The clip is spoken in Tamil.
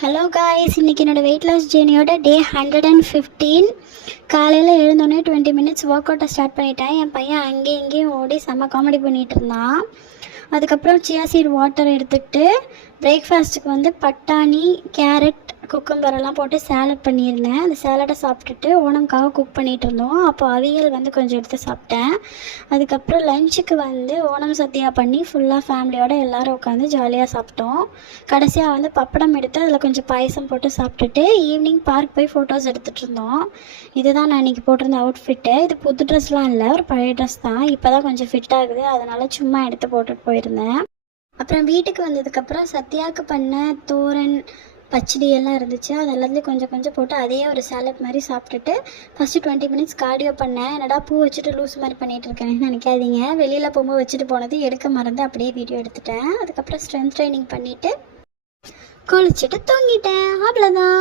ஹலோ காய்ஸ், இன்றைக்கி என்னோடய வெயிட் லாஸ் ஜேர்னியோட டே 115. காலையில் எழுந்தோடனே 20 மினிட்ஸ் ஒர்க் அவுட்டை ஸ்டார்ட் பண்ணிட்டேன். என் பையன் அங்கேயும் இங்கேயும் ஓடி செம்ம காமெடி பண்ணிகிட்டு இருந்தான். அதுக்கப்புறம் சியா சீட் வாட்டர் எடுத்துக்கிட்டு பிரேக்ஃபாஸ்ட்டுக்கு வந்து பட்டாணி, கேரட், குக்கும்பரெல்லாம் போட்டு சேலட் பண்ணியிருந்தேன். அந்த சேலட்டை சாப்பிட்டுட்டு ஓணம்காக குக் பண்ணிகிட்டு இருந்தோம். அப்போ அவியல் வந்து கொஞ்சம் எடுத்து சாப்பிட்டேன். அதுக்கப்புறம் லஞ்சுக்கு வந்து ஓணம் சத்தியா பண்ணி ஃபுல்லாக ஃபேமிலியோடு எல்லோரும் உட்காந்து ஜாலியாக சாப்பிட்டோம். கடைசியாக வந்து பப்படம் எடுத்து அதில் கொஞ்சம் பாயசம் போட்டு சாப்பிட்டுட்டு ஈவினிங் பார்க் போய் ஃபோட்டோஸ் எடுத்துகிட்டு இருந்தோம். இதுதான் நான் இன்றைக்கி போட்டிருந்த அவுட்ஃபிட்டு. இது புது ட்ரெஸ்லாம் இல்லை, ஒரு பழைய ட்ரெஸ் தான். இப்போ தான் கொஞ்சம் ஃபிட் ஆகுது, அதனால் சும்மா எடுத்து போட்டுட்டு போயிருந்தேன். அப்புறம் வீட்டுக்கு வந்ததுக்கப்புறம் சத்யாவுக்கு பண்ண தோரன், பச்சடி எல்லாம் இருந்துச்சு. அது எல்லாத்துலேயும் கொஞ்சம் கொஞ்சம் போட்டு அதையே ஒரு சாலட் மாதிரி சாப்பிட்டுட்டு ஃபஸ்ட்டு 20 மினிட்ஸ் கார்டியோ பண்ணேன். என்னடா பூ வச்சுட்டு லூஸ் மாதிரி பண்ணிகிட்டு இருக்கேன்னு நினைக்காதீங்க. வெளியில் போகும்போது வச்சுட்டு போனது எடுக்க மறந்து அப்படியே வீடியோ எடுத்துட்டேன். அதுக்கப்புறம் ஸ்ட்ரென்த் ட்ரைனிங் பண்ணிவிட்டு குளிச்சுட்டு தூங்கிட்டேன். அவ்வளோதான்.